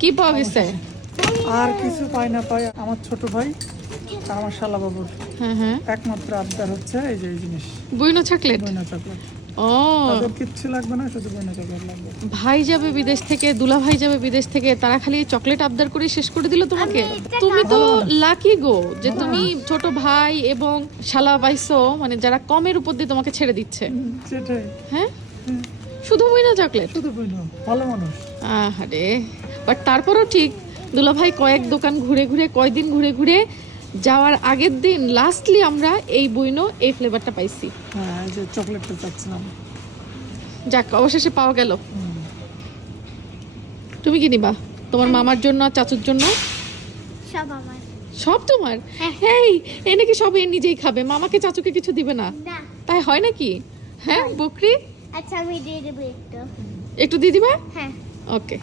কি পাওয়া গেছে? আর কিছু পাই না পাই আমার ছোট ভাই আর আমার শালা বাবুর একমাত্র আবদার হচ্ছে এই যে এই জিনিস, বুইনো চকলেট। Bruyne chocolate. ও, তাদের কিচ্ছু লাগবে না, শুধু বইনা চকলেট লাগবে। ভাই যাবে বিদেশ থেকে, দুলা ভাই যাবে বিদেশ থেকে, তারা খালি চকলেট আবদার করে শেষ করে দিল তোমাকে। তুমি তো লাকি গো যে তুমি ছোট ভাই এবং শালা পাইছো, মানে যারা কমের উপর দিয়ে তোমাকে ছেড়ে দিচ্ছে। সেটাই। হ্যাঁ, শুধু বইনা চকলেট। শুধু বইনা, ভালো মানুষ। আহারে, বাট তারপরও ঠিক দুলা ভাই কয়েক দোকান ঘুরে ঘুরে, কয়দিন ঘুরে ঘুরে যাওয়ার আগের দিন লাস্টলি আমরা এই বইনো এই ফ্লেভারটা পাইছি। হ্যাঁ, এই যে চকলেটটা চাচ্ছিলাম। যাক, অবশেষে পাওয়া গেল। তুমি কি নিবা তোমার মামার জন্য আর চাচুর জন্য? সব আমার। সব তোমার? এই এ নাকি সব এ নিজেই খাবে, মামাকে চাচুকে কিছু দিবে না? না। তাই হয় নাকি? হ্যাঁ বকরি, আচ্ছা আমি দিয়ে দেবো একটু। একটু দিয়ে দিবা? হ্যাঁ। ওকে।